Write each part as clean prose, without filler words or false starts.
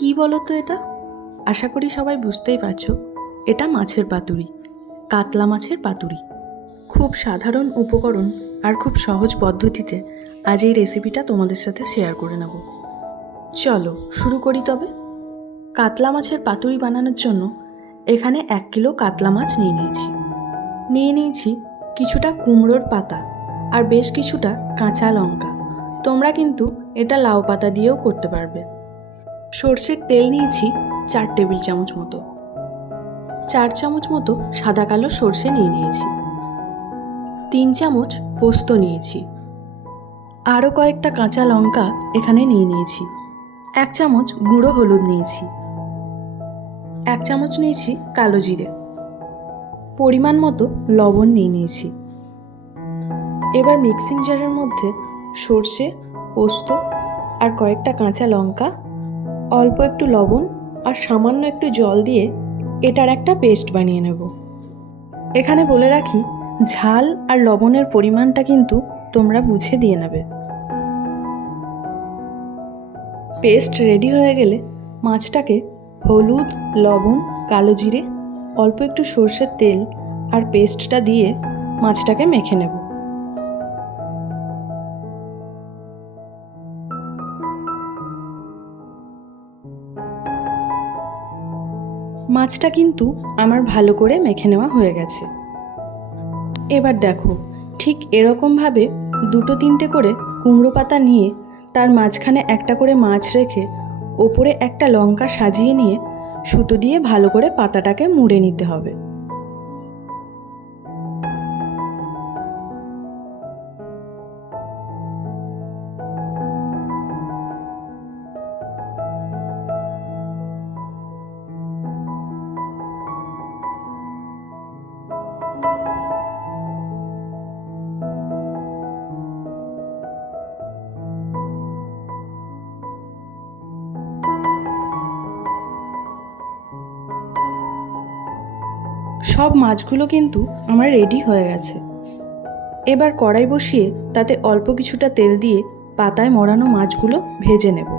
কি বলো তো এটা? আশা করি সবাই বুঝতেই পারছো, এটা মাছের পাতুরি, কাতলা মাছের পাতুরি। খুব সাধারণ উপকরণ আর খুব সহজ পদ্ধতিতে আজ এই রেসিপিটা তোমাদের সাথে শেয়ার করে নেব। চলো শুরু করি তবে। কাতলা মাছের পাতুরি বানানোর জন্য এখানে 1 কিলো কাতলা মাছ নিয়ে নিয়েছি কিছুটা কুমড়োর পাতা আর বেশ কিছুটা কাঁচা লঙ্কা। তোমরা কিন্তু এটা লাউ পাতা দিয়েও করতে পারবে। সর্ষের তেল নিয়েছি 4 টেবিল চামচ মতো। 4 চামচ মতো সাদা কালো সর্ষে নিয়েছি। 3 চামচ পোস্ত নিয়েছি। আরও কয়েকটা কাঁচা লঙ্কা এখানে নিয়েছি। 1 চামচ গুঁড়ো হলুদ নিয়েছি। 1 চামচ নিয়েছি কালো জিরে। পরিমাণ মতো লবণ নিয়েছি। এবার মিক্সিং জারের মধ্যে সর্ষে, পোস্ত আর কয়েকটা কাঁচা লঙ্কা, অল্প একটু লবণ আর সামান্য একটু জল দিয়ে এটার একটা পেস্ট বানিয়ে নেব। এখানে বলে রাখি, ঝাল আর লবণের পরিমাণটা কিন্তু তোমরা বুঝে দিয়ে নেবে। পেস্ট রেডি হয়ে গেলে মাছটাকে হলুদ, লবণ, কালো জিরে, অল্প একটু সর্ষের তেল আর পেস্টটা দিয়ে মাছটাকে মেখে নেব। মাছটা কিন্তু আমার ভালো করে মেখে নেওয়া হয়ে গেছে। এবার দেখো, ঠিক এরকমভাবে 2-3টে করে কুমড়ো পাতা নিয়ে তার মাঝখানে একটা করে মাছ রেখে ওপরে একটা লঙ্কা সাজিয়ে নিয়ে সুতো দিয়ে ভালো করে পাতাটাকে মুড়ে নিতে হবে। সব মাছগুলো কিন্তু আমার রেডি হয়ে গেছে। এবার কড়াই বসিয়ে তাতে অল্প কিছুটা তেল দিয়ে পাতায় মোড়ানো মাছগুলো ভেজে নেব।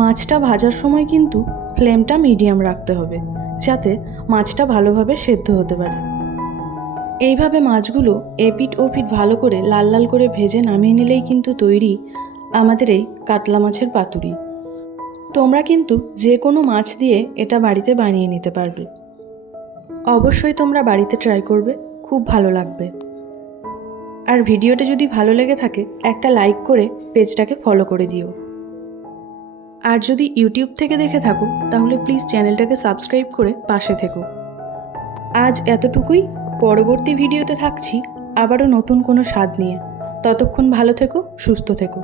মাছটা ভাজার সময় কিন্তু ফ্লেমটা মিডিয়াম রাখতে হবে, যাতে মাছটা ভালোভাবে সেদ্ধ হতে পারে। এইভাবে মাছগুলো এপিট ওপিট ভালো করে লাল লাল করে ভেজে নামিয়ে নিলেই কিন্তু তৈরি আমাদের এই কাতলা মাছের পাতুরি। তোমরা কিন্তু যে কোনো মাছ দিয়ে এটা বাড়িতে বানিয়ে নিতে পারবে। অবশ্যই তোমরা বাড়িতে ট্রাই করবে, খুব ভালো লাগবে। আর ভিডিওটা যদি ভালো লেগে থাকে একটা লাইক করে পেজটাকে ফলো করে দিও। আর যদি ইউটিউব থেকে দেখে থাকো তাহলে প্লিজ চ্যানেলটাকে সাবস্ক্রাইব করে পাশে থেকো। আজ এতটুকুই। পরবর্তী ভিডিওতে থাকছি আবারও নতুন কোনো স্বাদ নিয়ে। ততক্ষণ ভালো থেকো, সুস্থ থেকো।